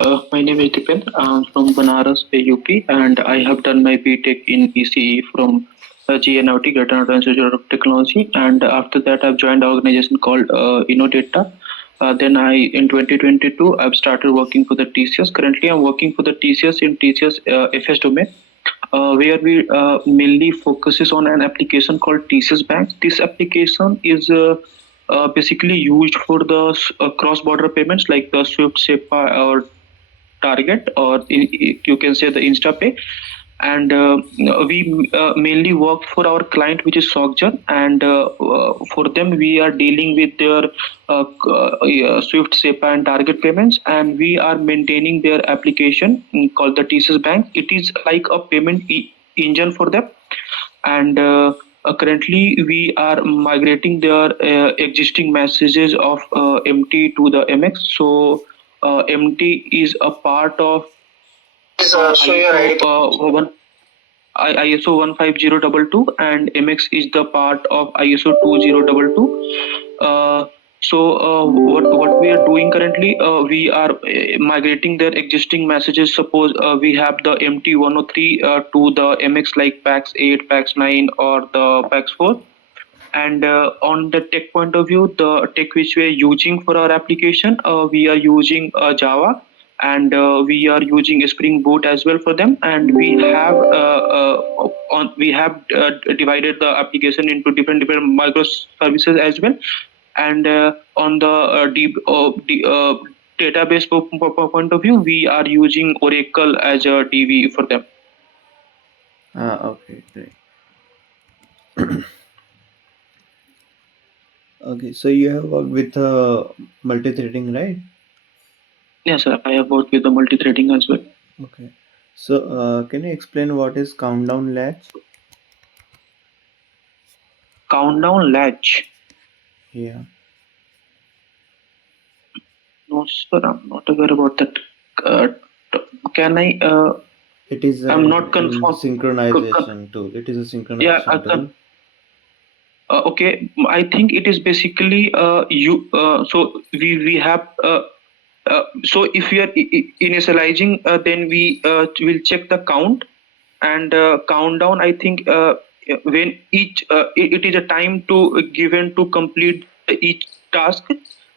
My name is Dipendra. I'm from Banaras, UP, and I have done my BTech in ECE from GNIT, Greater Noida Institute of Technology. And after that, I've joined an organization called InnoData. Then in 2022, I've started working for the TCS. Currently, I'm working for the TCS in TCS FS domain, where we mainly focuses on an application called TCS Bank. This application is basically used for the cross-border payments like the SWIFT, SEPA, or Target, or you can say the InstaPay. And we mainly work for our client, which is SocGen, and for them we are dealing with their Swift, SEPA, and Target payments, and we are maintaining their application called the TCS Bank. It is like a payment engine for them, and currently we are migrating their existing messages of MT to the MX. So MT is a part of ISO one ISO 15022, and MX is the part of ISO 2022. What we are doing currently, we are migrating their existing messages. Suppose we have the MT103 to the MX, like PAX 8, PAX 9, or the PAX 4. And on the tech point of view, the tech which we are using for our application, we are using Java, and we are using Spring Boot as well for them. And we have divided the application into different microservices as well. And on the database point of view, we are using Oracle as a DB for them. Okay, great. Okay, so you have worked with multi-threading, right? Yes, sir. I have worked with the multi-threading as well. Okay. So, can you explain what is countdown latch? Countdown latch. Yeah. No, sir, I'm not aware about that. Uh, can I? It is I'm an not confirmed. synchronization tool. It is a Yeah. synchronization tool. Okay. I think it is basically you. So we have. So if we are initializing, then we will check the count, and countdown. I think when it is a time to given to complete each task,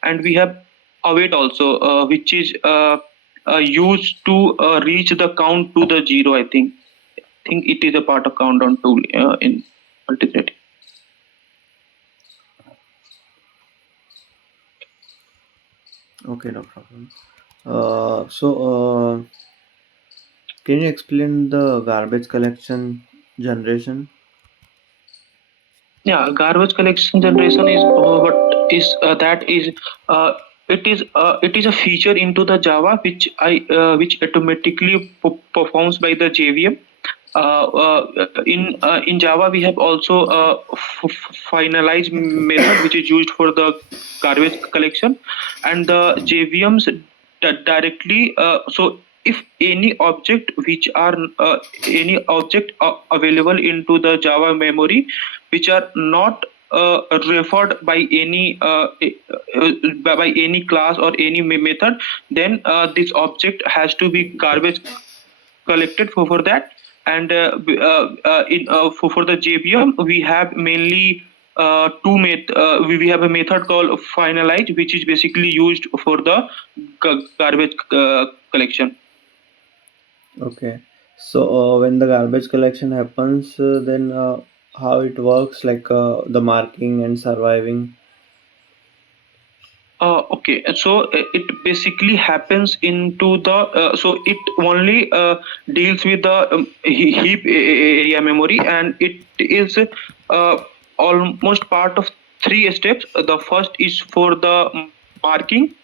and we have await also, which is used to reach the count to the zero. I think it is a part of countdown tool in multi-threading. Okay, no problem. So, can you explain the garbage collection generation? Yeah, garbage collection generation is what is that is uh, it is a feature into the Java which automatically performs by the JVM. In Java we have also finalize method which is used for the garbage collection, and the JVMs directly. So if any object which are any object available into the Java memory which are not referred by any class or any method, then this object has to be garbage collected for that. And for the JVM we have mainly we have a method called finalize, which is basically used for the garbage collection. Okay. So, when the garbage collection happens, then how it works, like the marking and surviving. Okay, so it basically happens into the so it only deals with the heap area memory, and it is almost part of three steps. The first is for the marking.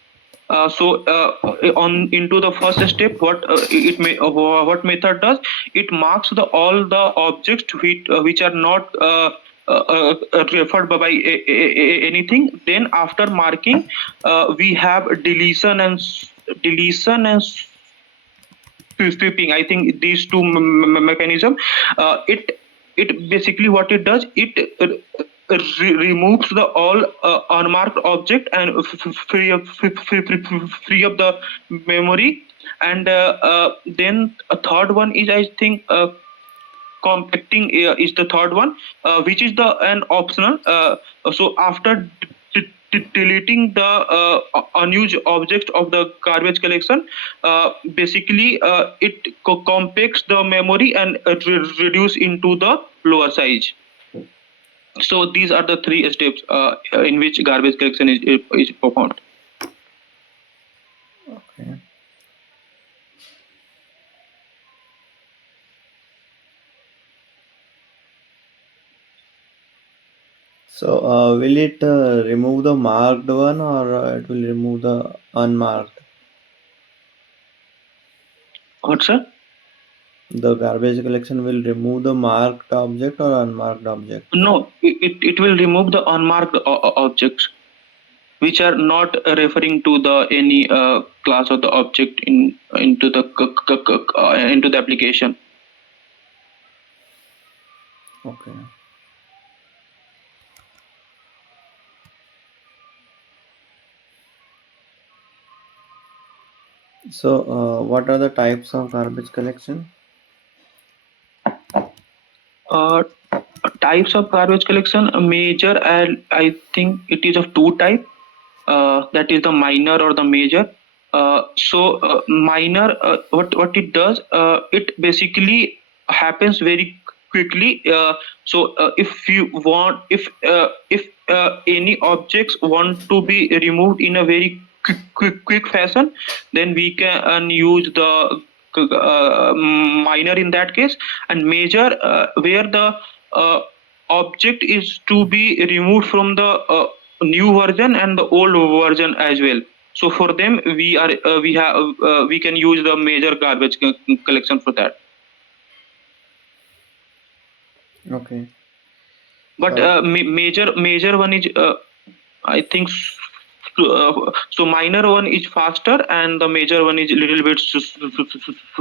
On into the first step, what method does, it marks the all the objects which are not referred by anything. Then after marking, we have deletion and sweeping. I think these two mechanism. It basically what it does, it removes the all unmarked object and free up the memory, And then a third one is, I think, compacting is the third one, which is the an optional. So after deleting the unused objects of the garbage collection, basically it compacts the memory and reduce into the lower size. So these are the three steps in which garbage collection is performed. Okay. So, will it remove the marked one, or it will remove the unmarked? What, sir? The garbage collection will remove the marked object or unmarked object? No, it will remove the unmarked objects, which are not referring to the any class of the object into the into the application. Okay. So, what are the types of garbage collection? Uh, Types of garbage collection, major, and I think it is of two type. That is the minor or the major. Minor, what it does, it basically happens very quickly. If you want, if any objects want to be removed in a very quick fashion, then we can use the minor in that case, and major, where the uh, object is to be removed from the new version and the old version as well. So for them, we can use the major garbage collection for that. Okay. But major one is, I think, so minor one is faster and the major one is a little bit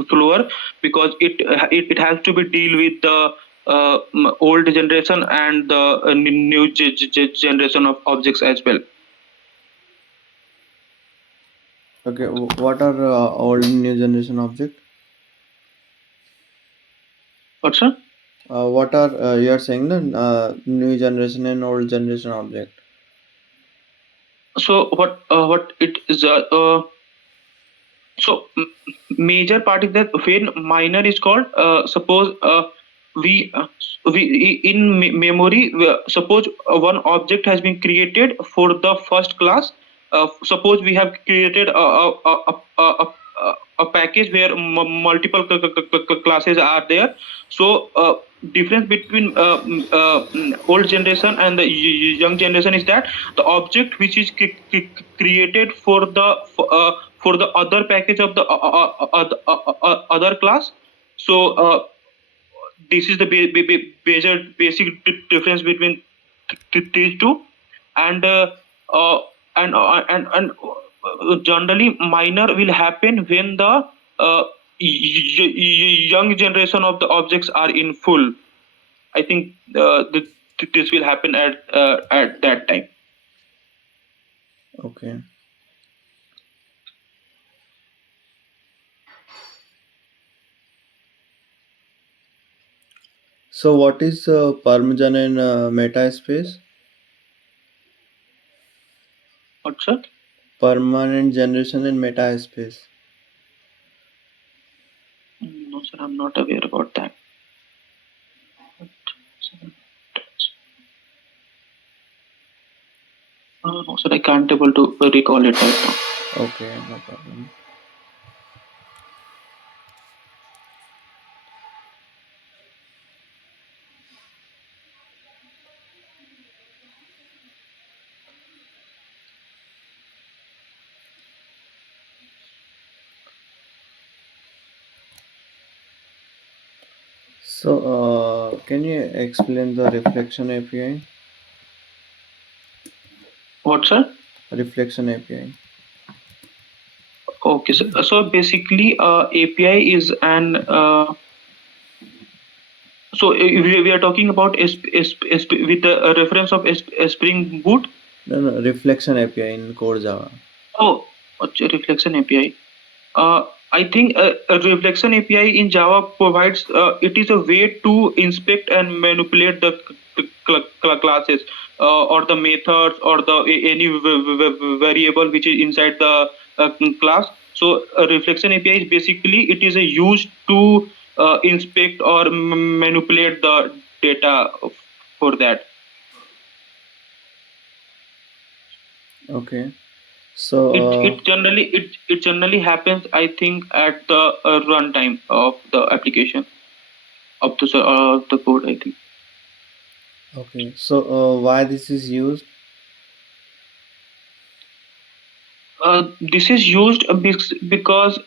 slower, because it has to be deal with the old generation and the new generation of objects as well. Okay. What are old and new generation object? What's that? What are you are saying the new generation and old generation object? So what it is, so major part is that when minor is called, suppose we in memory, suppose one object has been created for the first class. Suppose we have created a package where multiple classes are there. So difference between old generation and the young generation is that the object which is created for the other package of the other class. So this is the basic difference between these two. And uh, generally minor will happen when the young generation of the objects are in full. I think this will happen at that time. Okay. So, what is permgen and meta space? What's that? Permanent generation and meta space. No, sir, I'm not aware about that. No, sir, I can't able to recall it right now. Okay, no problem. So, can you explain the reflection API? What, sir? Reflection API. Okay, so basically, API is an so we are talking about with a reference of Spring Boot. No, reflection API in core Java. Oh, reflection API. Uh, I think a reflection API in Java provides it is a way to inspect and manipulate the classes or the methods or the any variable which is inside the class. So a reflection API is basically it is a used to inspect or manipulate the data for that. Okay. So It generally happens I think at the runtime of the application of the code I think. okay. So why this is used? This is used because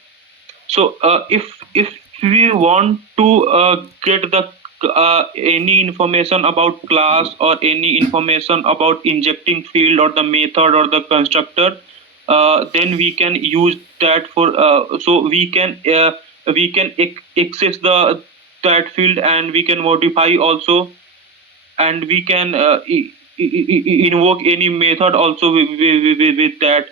so if we want to get the any information about class or any information about injecting field or the method or the constructor, then we can use that for so we can access the that field and we can modify also, and we can invoke any method also with that.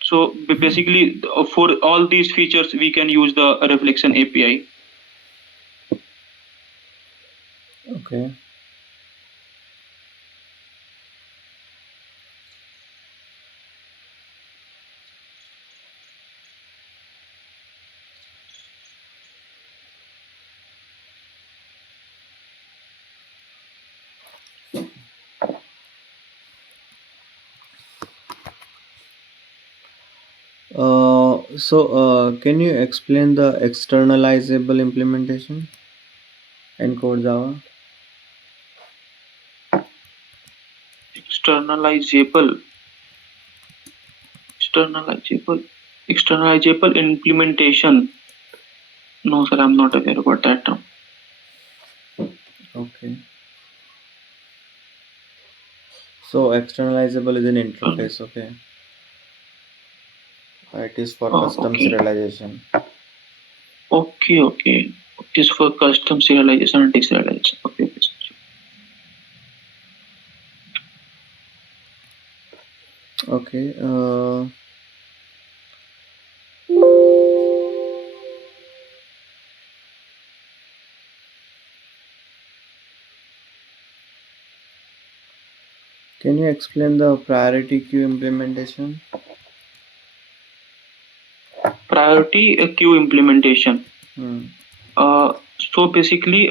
So basically, for all these features, we can use the reflection API. Okay. Can you explain the externalizable implementation in Core Java? Externalizable, externalizable, externalizable implementation. No, sir, I'm not aware about that term. Okay. So externalizable is an interface. Okay. It is for custom Okay, serialization. okay. It is for custom serialization and deserialization. Okay. Okay. Can you explain the priority queue implementation? Priority queue implementation. Hmm. So basically,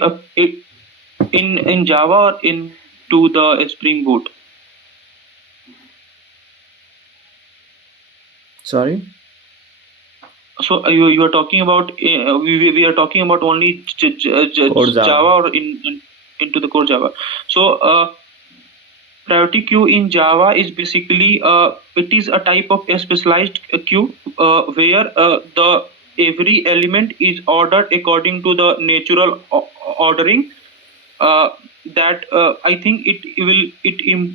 in Java or into the Spring Boot. Sorry. So you are talking about we are talking about only Core Java. Java or into the core Java. So priority queue in Java is basically it is a type of a specialized queue where the every element is ordered according to the natural ordering. uh, that I think it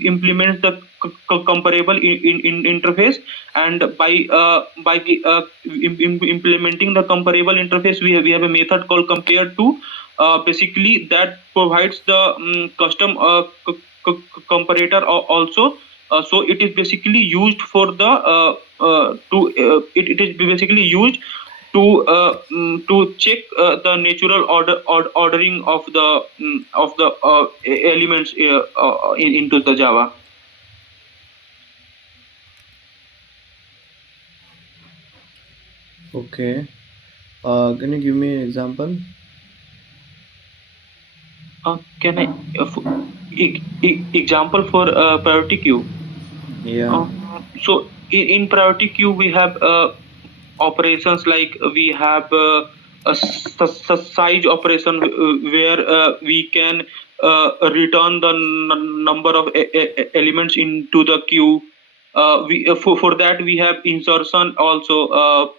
implements the comparable in interface, and by implementing the comparable interface, we have a method called compare to. Basically, that provides the custom comparator also. So it is basically used for the it is basically used to check the natural ordering of the elements into the Java. Okay. Can you give me an example? Can I example for priority queue? Yeah. So in priority queue we have operations like we have size operation where we can return the number of elements into the queue. For that we have insertion also.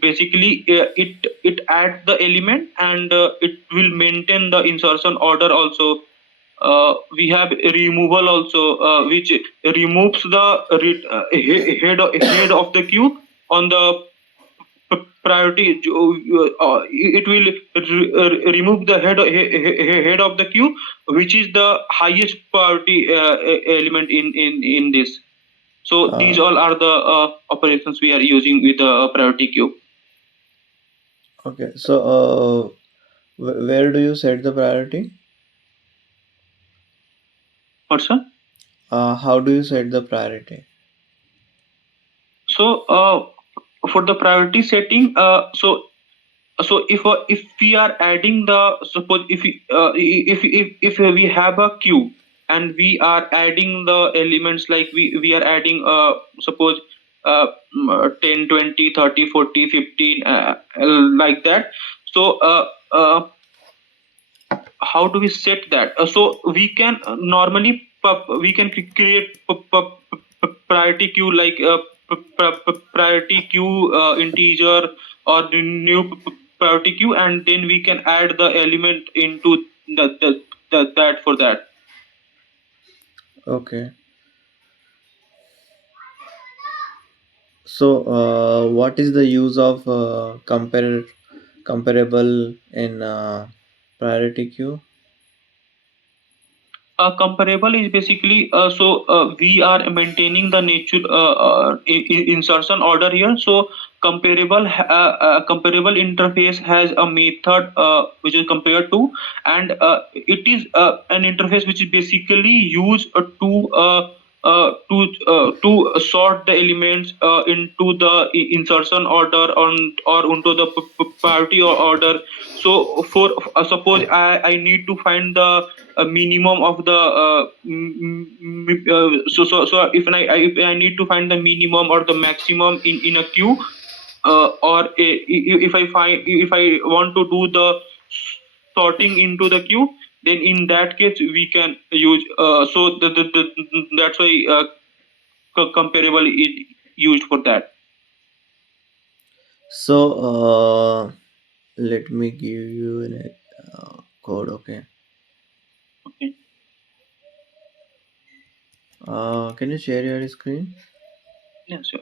Basically, it adds the element and it will maintain the insertion order also. We have removal also, which removes the head of the queue on the priority. It will remove the head of the queue, which is the highest priority element in this. So these all are the operations we are using with the priority queue. Okay, so where do you set the priority? What, sir? How do you set the priority? So for the priority setting, so if we are adding the, suppose if we have a queue and we are adding the elements, like we are adding suppose 10, 20, 30, 40, 15, like that. So how do we set that? So we can normally we can create priority queue, like priority queue integer or the new priority queue, and then we can add the element into that for that. Okay. So what is the use of comparable in priority queue? Comparable is basically we are maintaining the nature insertion order here. So comparable interface has a method which is compared to, and it is an interface which is basically used to sort the elements into the insertion order or into the priority order. So for suppose I need to find the minimum of the so if I need to find the minimum or the maximum in a queue, or if I want to do the sorting into the queue, then in that case we can use that's why comparable is used for that. So let me give you an code. Okay. Okay. Can you share your screen? Yeah, sure.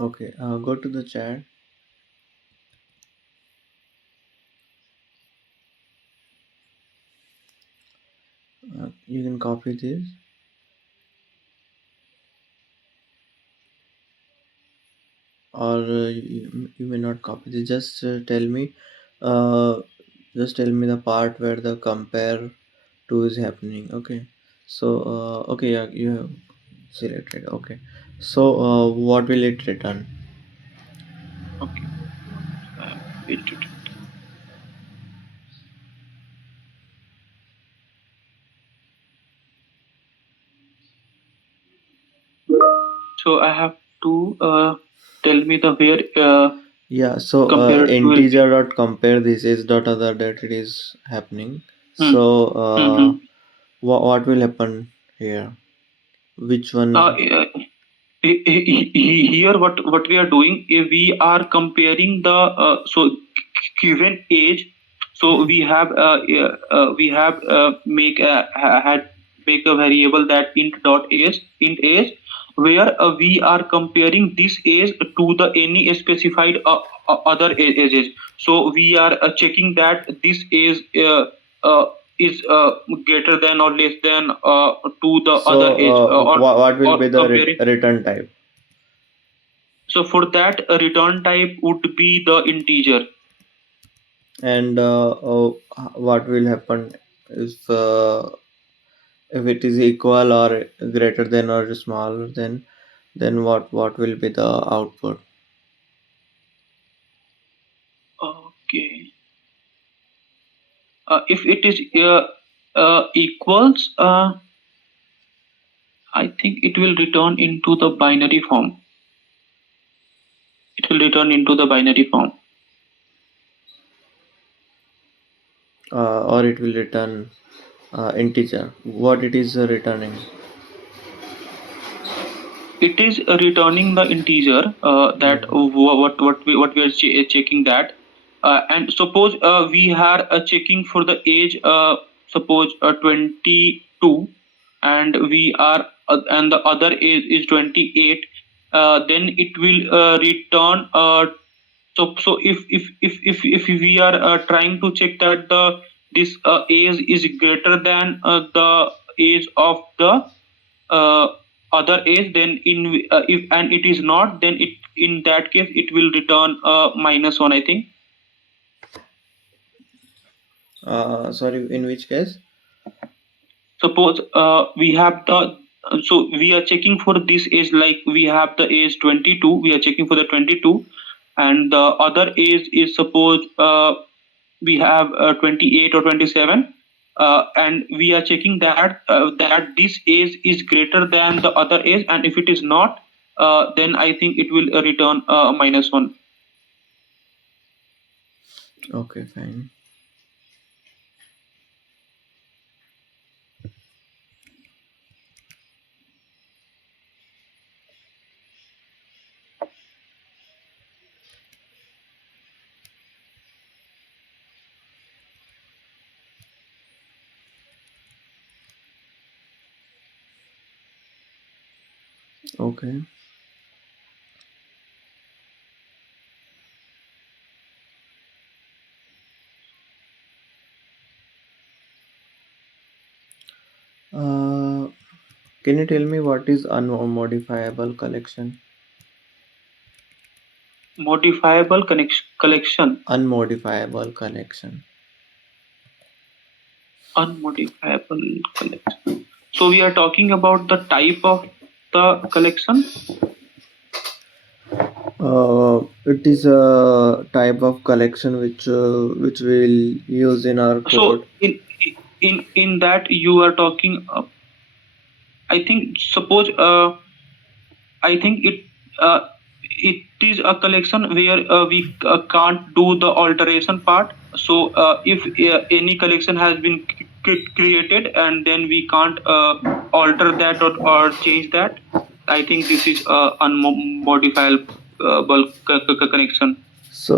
Okay. Go to the chat. You can copy this, or you may not copy this. Uh, just tell me the part where the compare to is happening. Okay. So okay, yeah, you have selected. Okay. So what will it return? Okay. Wait to- So I have to tell me the where Yeah, so compared to it. integer dot compare this is dot other that it is happening. Hmm. So Mm-hmm. what will happen here? Which one? Here what we are doing, we are comparing the given age. So we have had make a variable that int age, where we are comparing this age to the any specified other ages. So we are checking that this age uh, is greater than or less than to the So other age, what will be or the comparing. return type? So for that, a return type would be the integer. And what will happen if it is equal or greater than or smaller than, then what will be the output? Okay. If it is equals, I think it will return into the binary form. It will return into the binary form. Or it will return integer. What it is returning? It is returning the integer that Hmm. what we are checking that, and suppose we are checking for the age, suppose 22, and and the other age is 28, then it will return. So if we are trying to check that the this age is greater than the age of the uh, other age, then if and it is not, then it in that case it will return -1, I think. Sorry, in which case? Suppose we have the so we are checking for this age, like we have the age 22, we are checking for the 22, and the other age is, suppose we have 28 or 27, and we are checking that this age is greater than the other age, and if it is not, then I think it will return -1. Okay, fine. Okay. Uh, can you tell me what is unmodifiable collection? Modifiable collection. Unmodifiable collection. Unmodifiable collection. So we are talking about the type of the collection. It is a type of collection which we'll use in our So code. in that you are talking. I think, suppose I think it is a collection where we can't do the alteration part. So if any collection has been created and then we can't alter that, or change that, I think this is unmodifiable connection. So,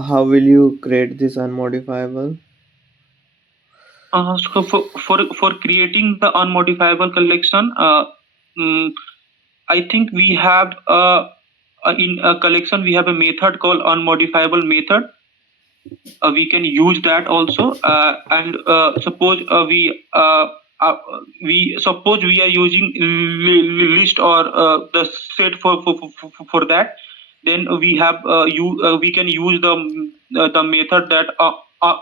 how will you create this unmodifiable? So for creating the unmodifiable collection, mm, I think we have in a collection we have a method called unmodifiable method. We can use that also, and suppose we suppose we are using list or the set for that, then we have we can use the method that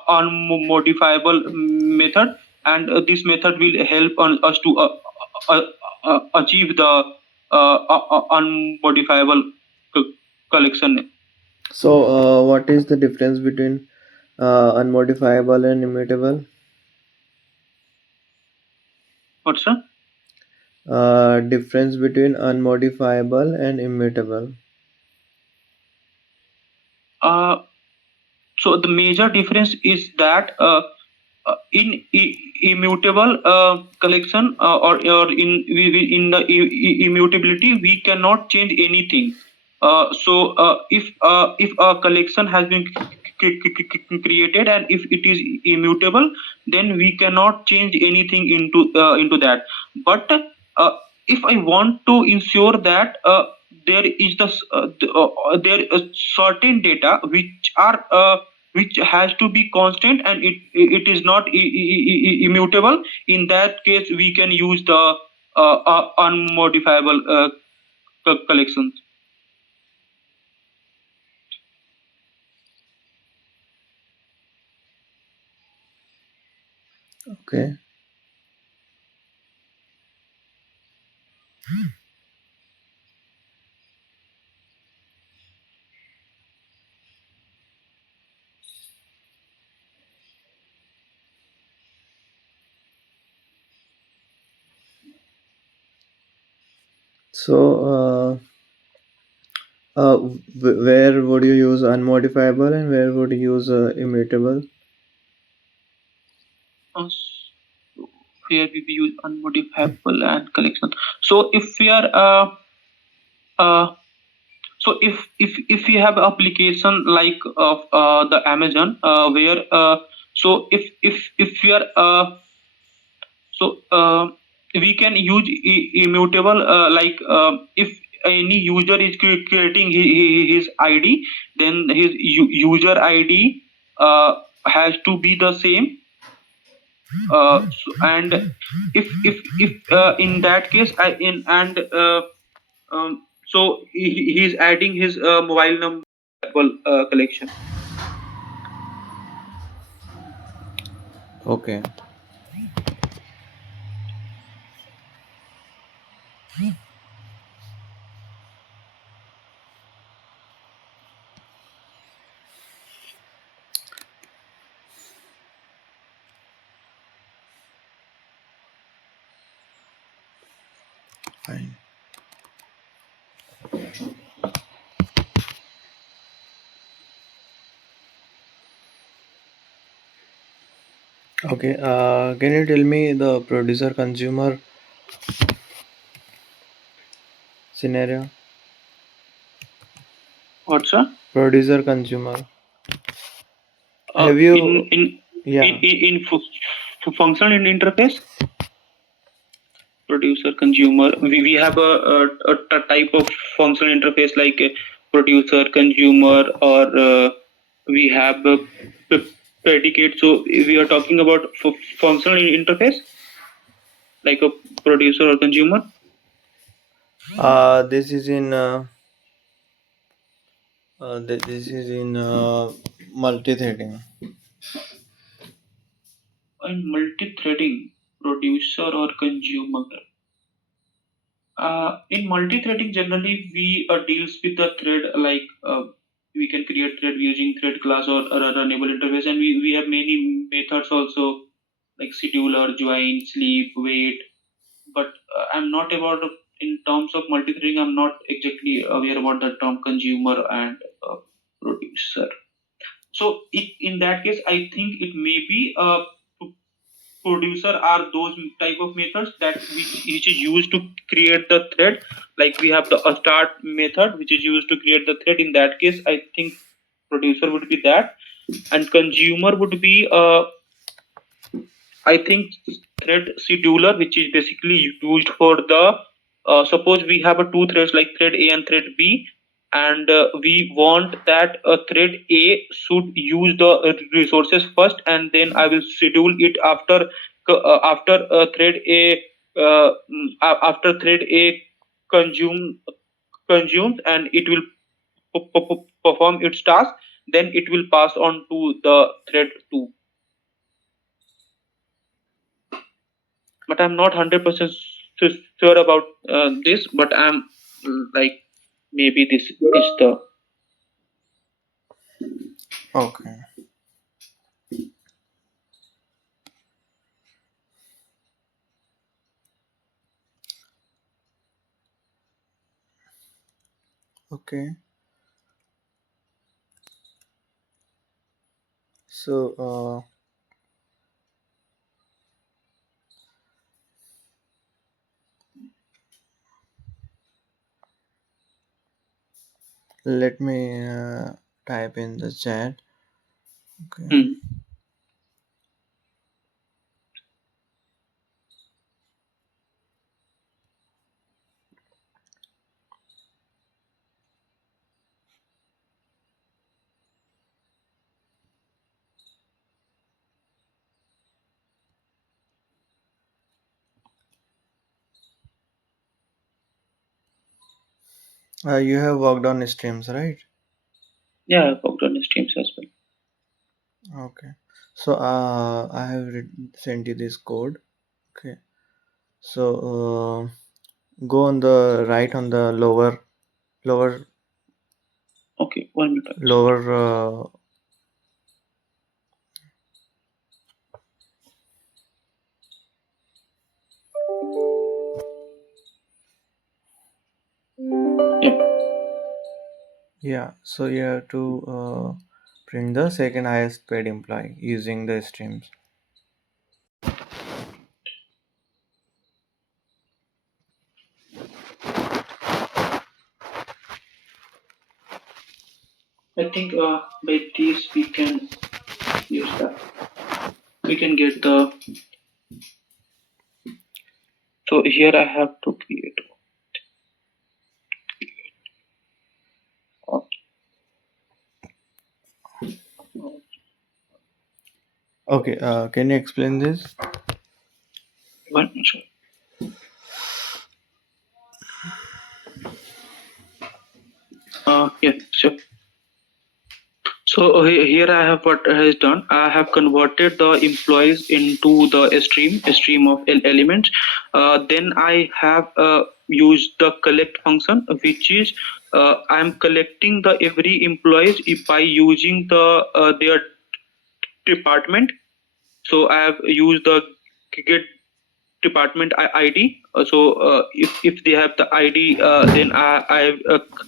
unmodifiable method, and this method will help us to uh, achieve the unmodifiable co- collection. So, what is the difference between unmodifiable and immutable? What's that? Difference between unmodifiable and immutable. Uh, so the major difference is that in immutable collection, or in the immutability, we cannot change anything. So if a collection has been created and if it is immutable, then we cannot change anything into that. But if I want to ensure that there is there is certain data which has to be constant, and it is not immutable, in that case we can use the unmodifiable collections. Okay. So, where would you use unmodifiable and where would you use immutable? So here we use unmodifiable and collection. So if we are uh, so if you have application like of the Amazon, where so if we are so we can use immutable, like if any user is creating his id, then his user id has to be the same. And if in that case I in and so he's adding his mobile number collection. Okay. Fine. Okay. Can you tell me the producer consumer scenario? What's that? Producer consumer. uh, Have in you? in in Yeah. in functional in interface, producer consumer, we have a type of functional interface like producer consumer, or we have a predicate. So if we are talking about functional interface like a producer or consumer. This is in. This is in multi-threading. In multi-threading, producer or consumer. In multi-threading, generally we deals with the thread, like we can create thread using thread class or a runnable interface, and we have many methods also, like scheduler, join, sleep, wait. But I'm not about in terms of multi-threading. I'm not exactly aware about the term consumer and producer. So in that case, I think it may be producer are those type of methods that which is used to create the thread. Like we have the start method which is used to create the thread. In that case, I think producer would be that, and consumer would be I think thread scheduler, which is basically used for the suppose we have a two threads like thread A and thread B, and we want that thread A should use the resources first, and then I will schedule it after thread A after thread A consumes, and it will perform its task. Then it will pass on to the thread 2. But I'm not 100% sure about this. But I'm like maybe this is the. Okay. Okay. So, let me type in the chat. Okay. Hmm. You have worked on streams, right? Yeah, I've worked on streams as well. Okay. So, I have sent you this code. Okay. So, go on the right on the lower, Okay, 1 minute. lower. Yeah. Yeah. So you have to print the second highest paid employee using the streams. I think by this we can use that. We can get the So here I have to create. uh, Okay, can you explain this? One sure. Yeah, sure. So here I have what has done. I have converted the employees into the stream of elements. Then I have used the collect function, which is I am collecting the every employees by using the their department. So I have used the get department ID. If they have the ID, then I have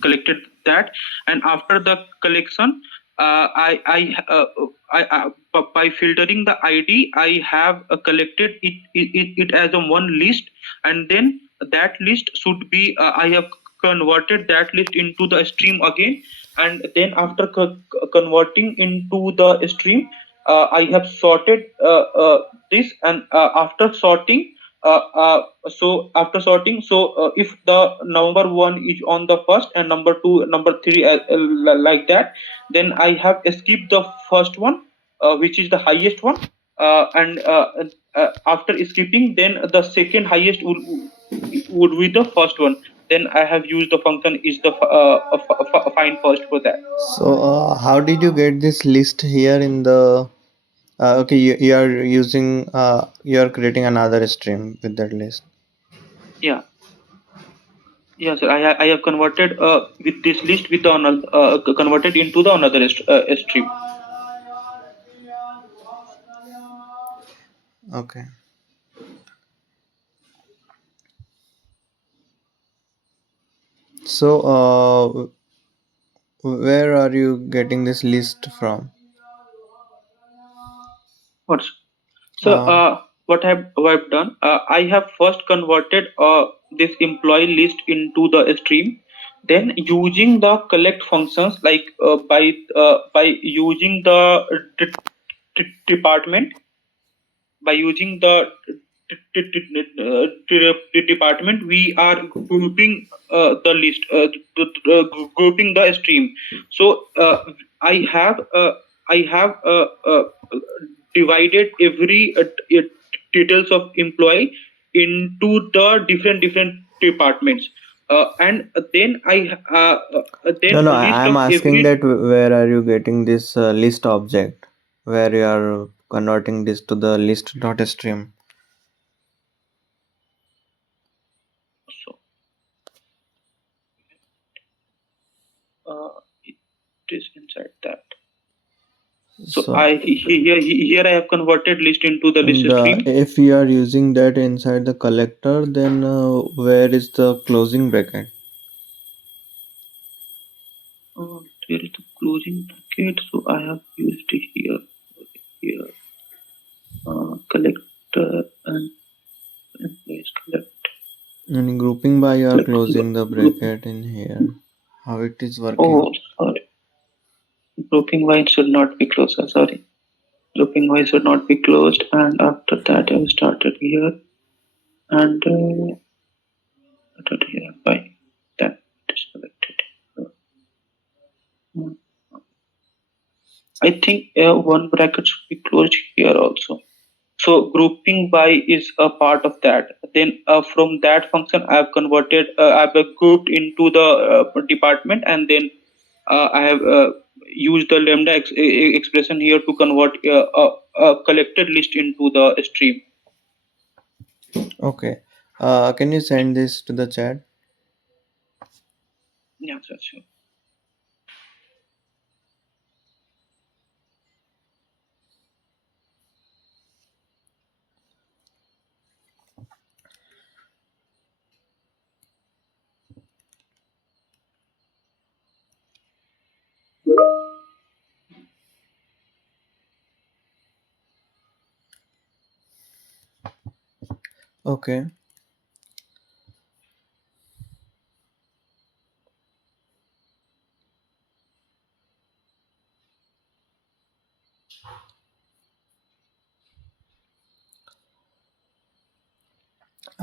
collected that, and after the collection, by filtering the ID, I have collected it as a one list, and then that list should be I have converted that list into the stream again, and then after converting into the stream, I have sorted this, and after sorting, after sorting, if the number one is on the first and number two, number three, like that, then I have skipped the first one, which is the highest one, and after skipping, then the second highest would be the first one. Then I have used the function is the find first for that. So, how did you get this list here in the? Okay, you are using. You are creating another stream with that list. Yeah. Yes, sir. I have converted with this list with the another converted into the another stream. Okay. So, where are you getting this list from? What's so? Uh, What I've done? I have first converted this employee list into the stream. Then using the collect functions, like by using the department, by using the department, we are grouping the list, grouping the stream. So I have divided every details of employee into the different departments, and then no, then no. list I'm of asking every. that where are you getting this list object? Where you are converting this to the list dot stream? So it is inside that. So So, here I have converted list into the list and stream. if you are using that inside the collector, then where is the closing bracket? There is the closing bracket, so I have used it here, collector and place collect. And grouping by you are Collect closing the group. bracket in here. How it is working? Oh, sorry. Grouping by should not be closed. Sorry. Grouping by should not be closed. And after that, I started here and started here by that disconnected. Uh, I think one bracket should be closed here also. So grouping by is a part of that. Then from that function, I've converted, I've grouped into the department, and then I have used the lambda expression here to convert a collected list into the stream. Okay. Can you send this to the chat? Yeah, sure. Okay.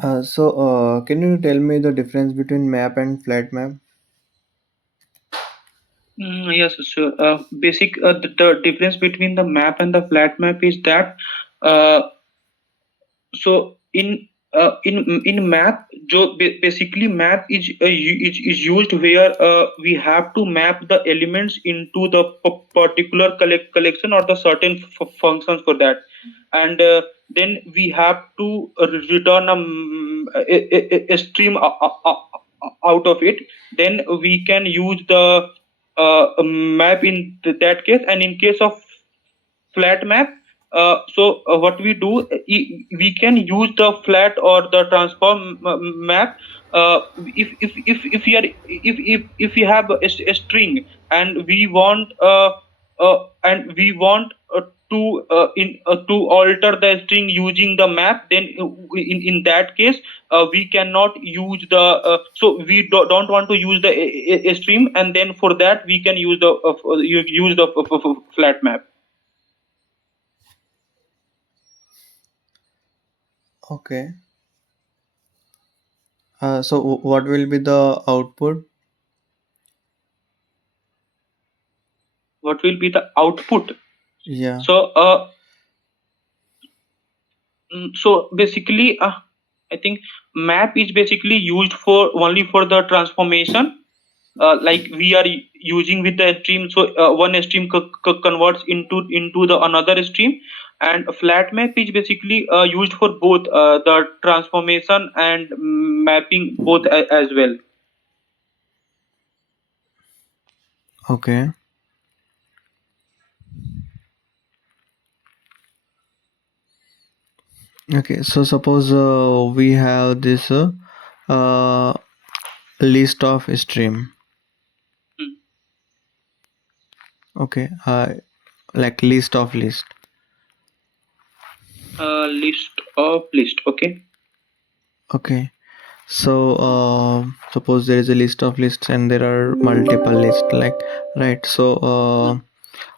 Can you tell me the difference between map and flat map? Yes, sure. The difference between the map and the flat map is that uh, so in map, basically map is used where we have to map the elements into the particular collection or the certain functions for that, and then we have to return a stream out of it. Then we can use the map in that case, and in case of flat map, what we do, we can use the flat or the transform map. If we are if we have a string, and we want to alter the string using the map, then in that case we cannot use the don't want to use the a stream, and then for that we can use the use the flat map. Okay. What will be the output? What will be the output? Yeah. So basically, I think map is basically used for only for the transformation, like we are using with the stream. So one stream converts into the another stream, and a flat map is basically used for both the transformation and mapping both as well. Okay. Okay. So suppose we have this uh, list of stream. Hmm. Okay. Like list of list. List of list. Okay. Okay. So suppose there is a list of lists and there are multiple lists. Like right. So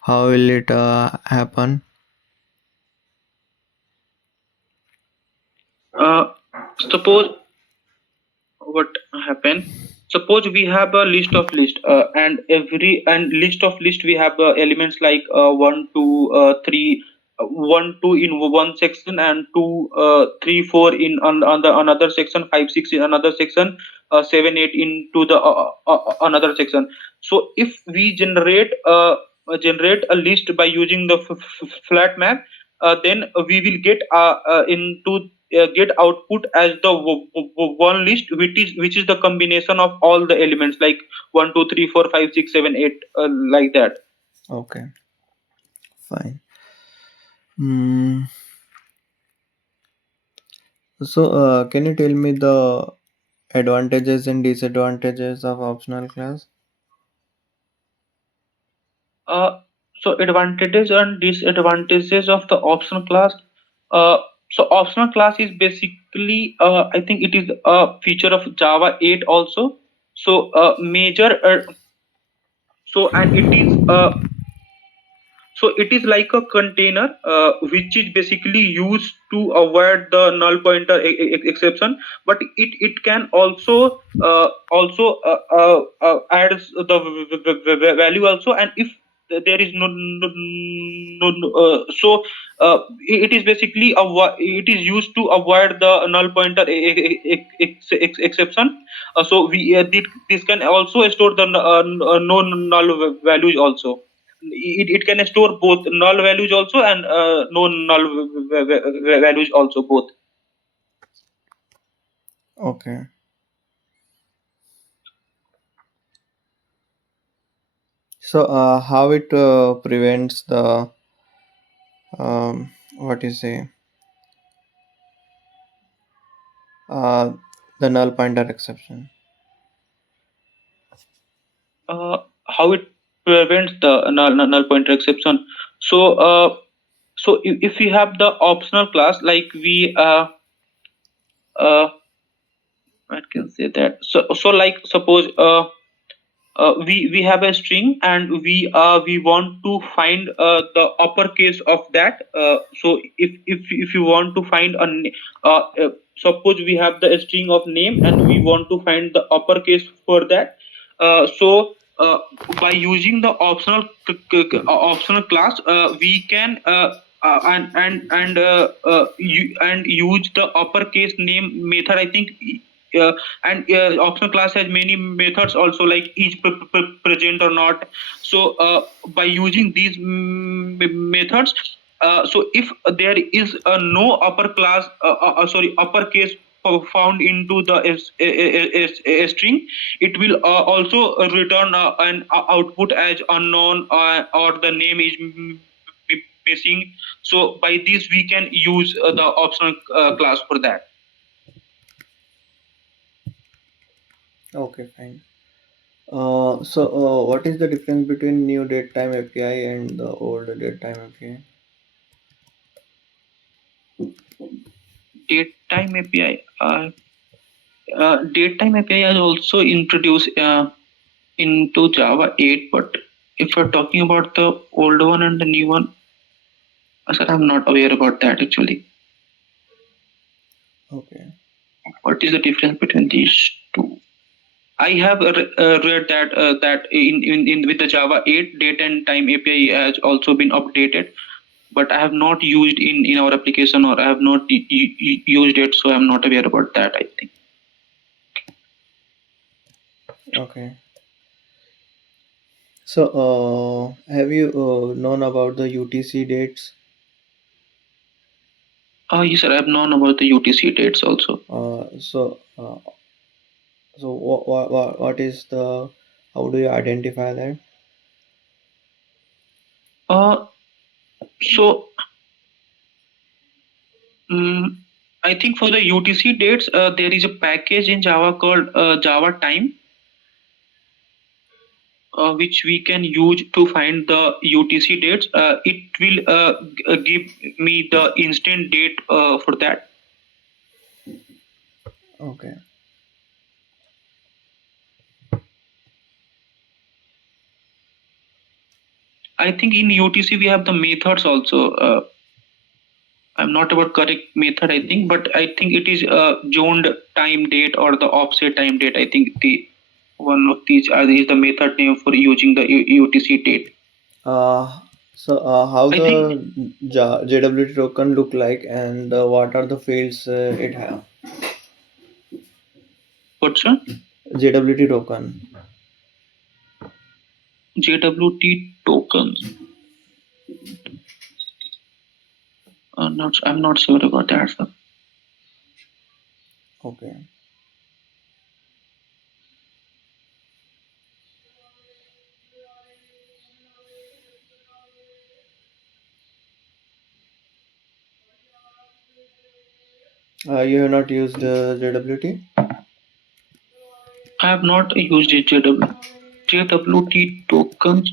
how will it happen? Uh, suppose what happen, suppose we have a list of list, and every and list of list we have elements like 1 2 3, 1 2 in one section, and 2 3 4 in on the another section, 5 6 in another section, 7 8 into the another section. So if we generate a list by using the flat map, then we will get output as the one list, which is the combination of all the elements like 1 2 3 4 5 6 7 8, like that. Okay. Fine. Hmm. Can you tell me the advantages and disadvantages of optional class? uh, so advantages and disadvantages of the optional class. uh, so optional class is basically, I think it is a feature of Java 8 also. So major and it is like a container, which is basically used to avoid the null pointer exception, but it can also adds the value also. And if there is it is basically it is used to avoid the null pointer exception. This can also store the no null values also. It can store both null values also and no null values also, both. Okay. How it prevents the what you say uh, the null pointer exception? How it prevents the null pointer exception? So if we have the optional class, like we uh I can say that. So like suppose we have a string, and we want to find the uppercase of that. So if you want to find suppose we have the string of name, and we want to find the uppercase for that. So by using the optional class, we can and use the uppercase name method, I think. And optional class has many methods also, like each present or not. So by using these methods, so if there is no upper class sorry uppercase found into the a string, it will also return an output as unknown, or the name is missing. So by this we can use the optional class for that. Okay, fine. What is the difference between new datetime API and the old datetime API? Datetime API. Datetime API is also introduced into Java 8, but if you're talking about the old one and the new one, sir, I'm not aware about that actually. Okay. What is the difference between these two? I have read that that in with the Java 8, date and time API has also been updated, but I have not used in our application, or I have not used it, so I'm not aware about that, I think. Okay. So, have you known about the UTC dates? Yes, sir, I have known about the UTC dates also. Uh, so, uh, so what is the, how do you identify that? Uh, so I think for the UTC dates, there is a package in Java called Java Time, which we can use to find the UTC dates. It will give me the instant date for that. Okay. I think in UTC we have the methods also. I'm not about correct method, I think, but I think it is zoned time date or the offset time date. I think the one of these is the method name for using the UTC date. How I the think JWT token look like, and what are the fields it have? what's that? JWT token. JWT tokens. I'm not sure about that, sir. Okay. You have not used JWT? I have not used JWT tokens.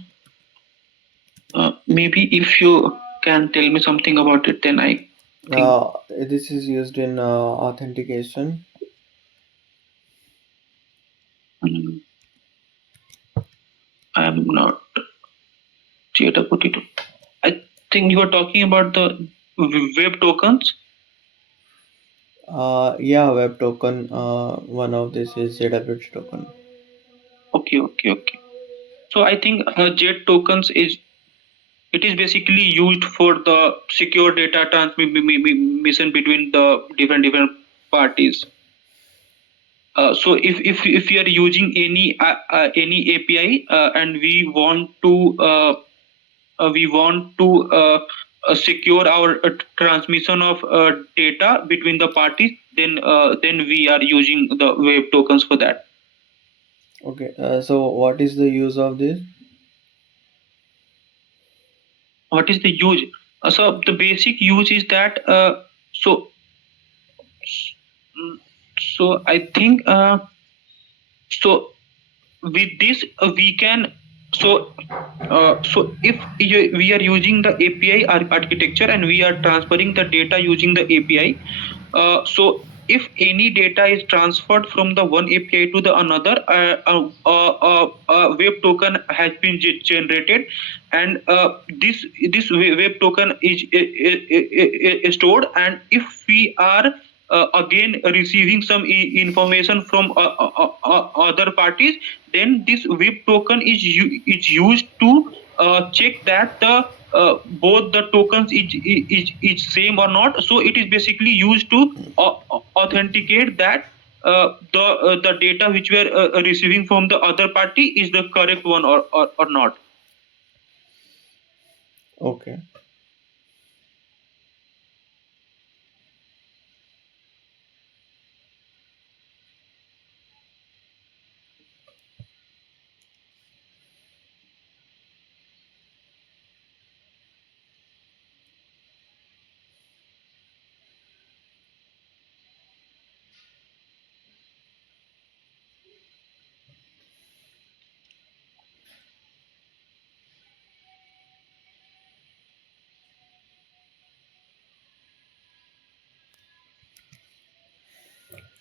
Maybe if you can tell me something about it, then I think This is used in authentication. um, I am not JWT. I think you are talking about the web tokens. Yeah, web token. One of this is JWT token. Okay. So I think JET tokens is basically used for the secure data transmission between the different parties. So if we are using any API, and we want to secure our transmission of data between the parties, then we are using the web tokens for that. Okay. So what is the use of this? What is the use? So the basic use is that so mm, so I think so with this we can so if we are using the API architecture, and we are transferring the data using the API, so if any data is transferred from the one API to the another, a web token has been generated, and this web token is stored. And if we are again receiving some information from other parties, then this web token is used to check that the both the tokens is same or not. So it is basically used to authenticate that the data which we are receiving from the other party is the correct one or not. Okay.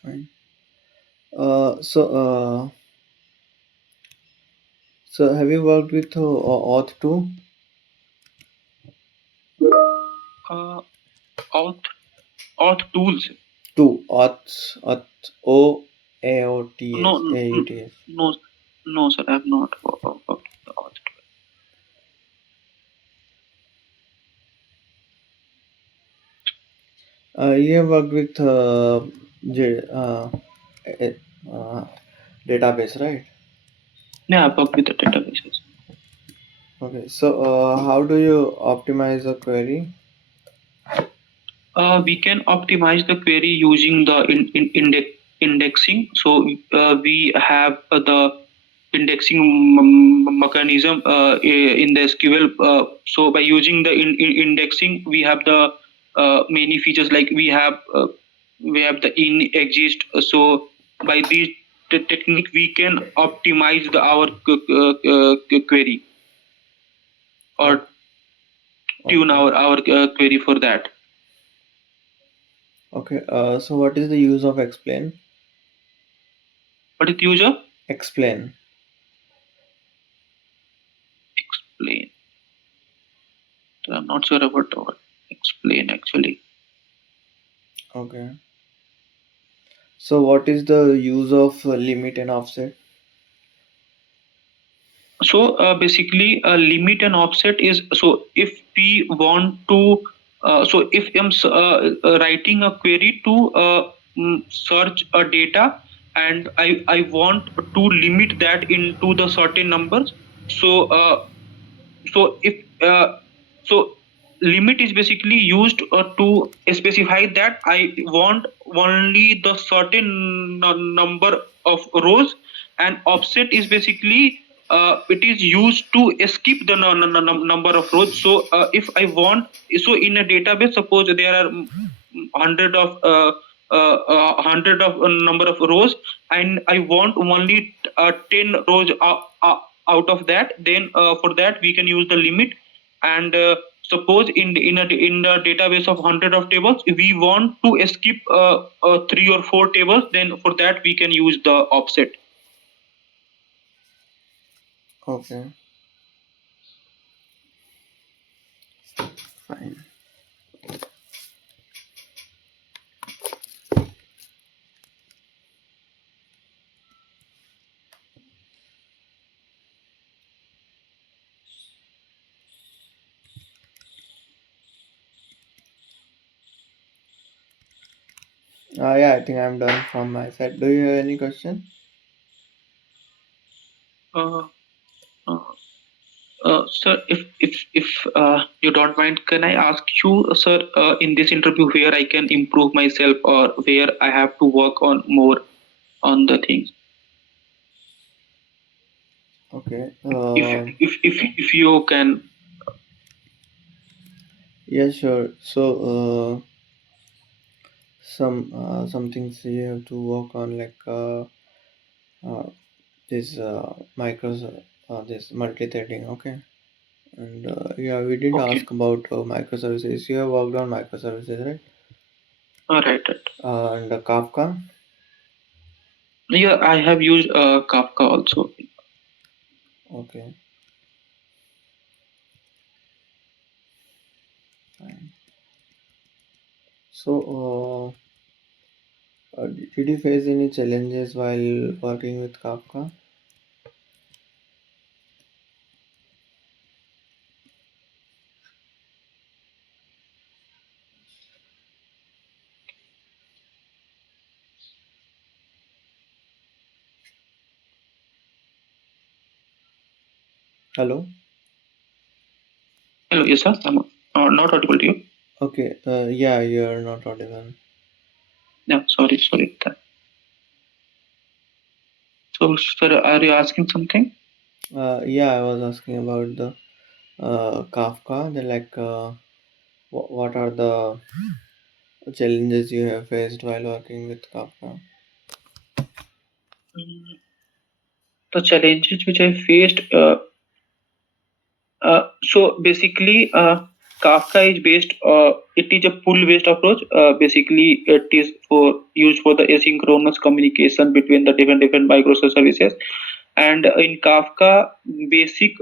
Fine. Uh, so, uh, so have you worked with Auth 2? uh, auth auth tools. 2. Auth, No, OAOTS, AUTS. no, no, sir, I have not worked the auth. You have worked with J, eh, uh, database, right? Yeah, I worked with the databases. Okay, so how do you optimize a query? We can optimize the query using the indexing. So we have the indexing mechanism in the SQL. So by using the indexing, we have the many features, like we have the in exist. So by this technique, we can optimize our query, or tune Okay. our query for that. Okay. So what is the use of explain? What is the user? Explain. Explain. I'm not sure about the word explain actually. Okay. So what is the use of limit and offset? So basically, limit and offset is, so if we want to, so if I'm writing a query to search a data, and I want to limit that into the certain numbers. So so if so limit is basically used to specify that I want only the certain number of rows, and offset is basically it is used to skip the number of rows. So if I want, so in a database, suppose there are hundred of hundred of number of rows, and I want only 10 rows out of that, then for that we can use the limit. And suppose in the database of 100 of tables, we want to skip 3 or 4 tables, then for that we can use the offset. Okay. Fine. Yeah, I think I'm done from my side. Do you have any question? uh, uh, Sir, if you don't mind, can I ask you, sir, in this interview, where I can improve myself, or where I have to work on more on the things? Okay. If you can. Yeah, sure. So, some things you have to work on, like uh, this this multi-threading. Okay. And yeah, we didn't Okay. ask about microservices. You have worked on microservices, right? All right. Right. And Kafka? Yeah, I have used Kafka also. Okay, fine. So, did you face any challenges while working with Kafka? Hello? Hello, yes, sir. I'm not audible to you. Okay, yeah, you're not audible. Yeah, sorry. So, sir, are you asking something? Yeah, I was asking about the Kafka. What are the challenges you have faced while working with Kafka? Mm, The challenges which I faced. So basically, Kafka is based. It is a pull-based approach. Basically, it is for used for the asynchronous communication between the different microservices. And in Kafka, basic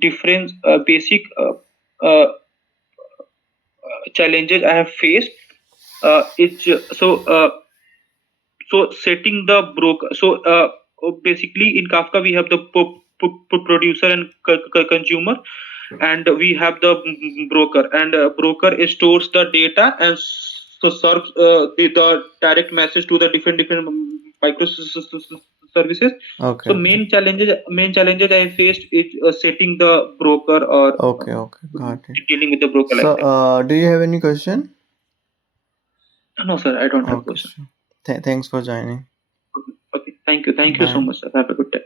difference, basic uh, challenges I have faced. It's so setting the broker. Basically, in Kafka, we have the producer and consumer, and we have the broker, and broker stores the data and so serves the direct message to the different microservices. Okay, So okay, main challenges I faced is setting the broker or okay, got it. dealing with the broker So, like that. do you have any question? No, sir, I don't have Okay, question. sure. Thanks for joining. Okay, thank you so Bye. much, sir. Have a good day.